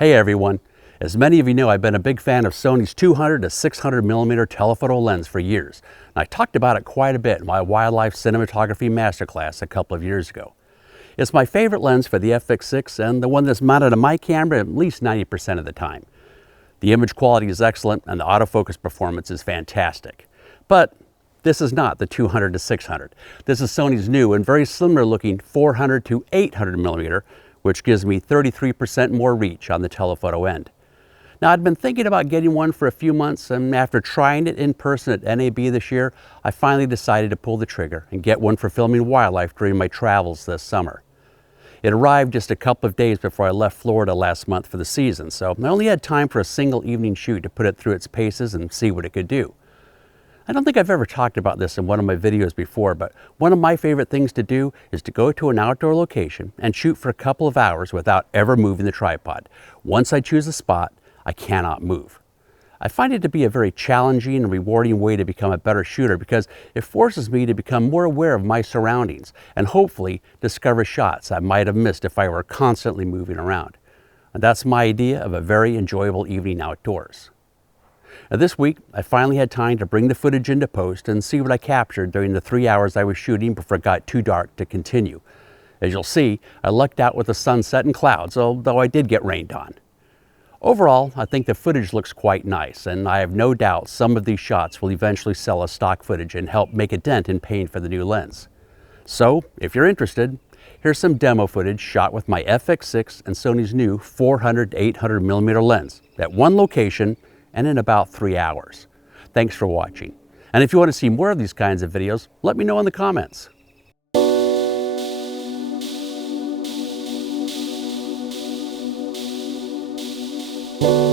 Hey everyone, as many of you know, I've been a big fan of Sony's 200 to 600 millimeter telephoto lens for years. And I talked about it quite a bit in my wildlife cinematography masterclass a couple of years ago. It's my favorite lens for the FX6 and the one that's mounted on my camera at least 90% of the time. The image quality is excellent and the autofocus performance is fantastic. But this is not the 200 to 600. This is Sony's new and very similar looking 400 to 800 millimeter, which gives me 33% more reach on the telephoto end. Now, I'd been thinking about getting one for a few months, and after trying it in person at NAB this year, I finally decided to pull the trigger and get one for filming wildlife during my travels this summer. It arrived just a couple of days before I left Florida last month for the season, so I only had time for a single evening shoot to put it through its paces and see what it could do. I don't think I've ever talked about this in one of my videos before, but one of my favorite things to do is to go to an outdoor location and shoot for a couple of hours without ever moving the tripod. Once I choose a spot, I cannot move. I find it to be a very challenging and rewarding way to become a better shooter because it forces me to become more aware of my surroundings and hopefully discover shots I might have missed if I were constantly moving around. And that's my idea of a very enjoyable evening outdoors. Now, this week, I finally had time to bring the footage into post and see what I captured during the 3 hours I was shooting before it got too dark to continue. As you'll see, I lucked out with the sunset and clouds, although I did get rained on. Overall, I think the footage looks quite nice, and I have no doubt some of these shots will eventually sell as stock footage and help make a dent in paying for the new lens. So, if you're interested, here's some demo footage shot with my FX6 and Sony's new 400 to 800 millimeter lens at one location and in about 3 hours. Thanks for watching. And if you want to see more of these kinds of videos, let me know in the comments. Thank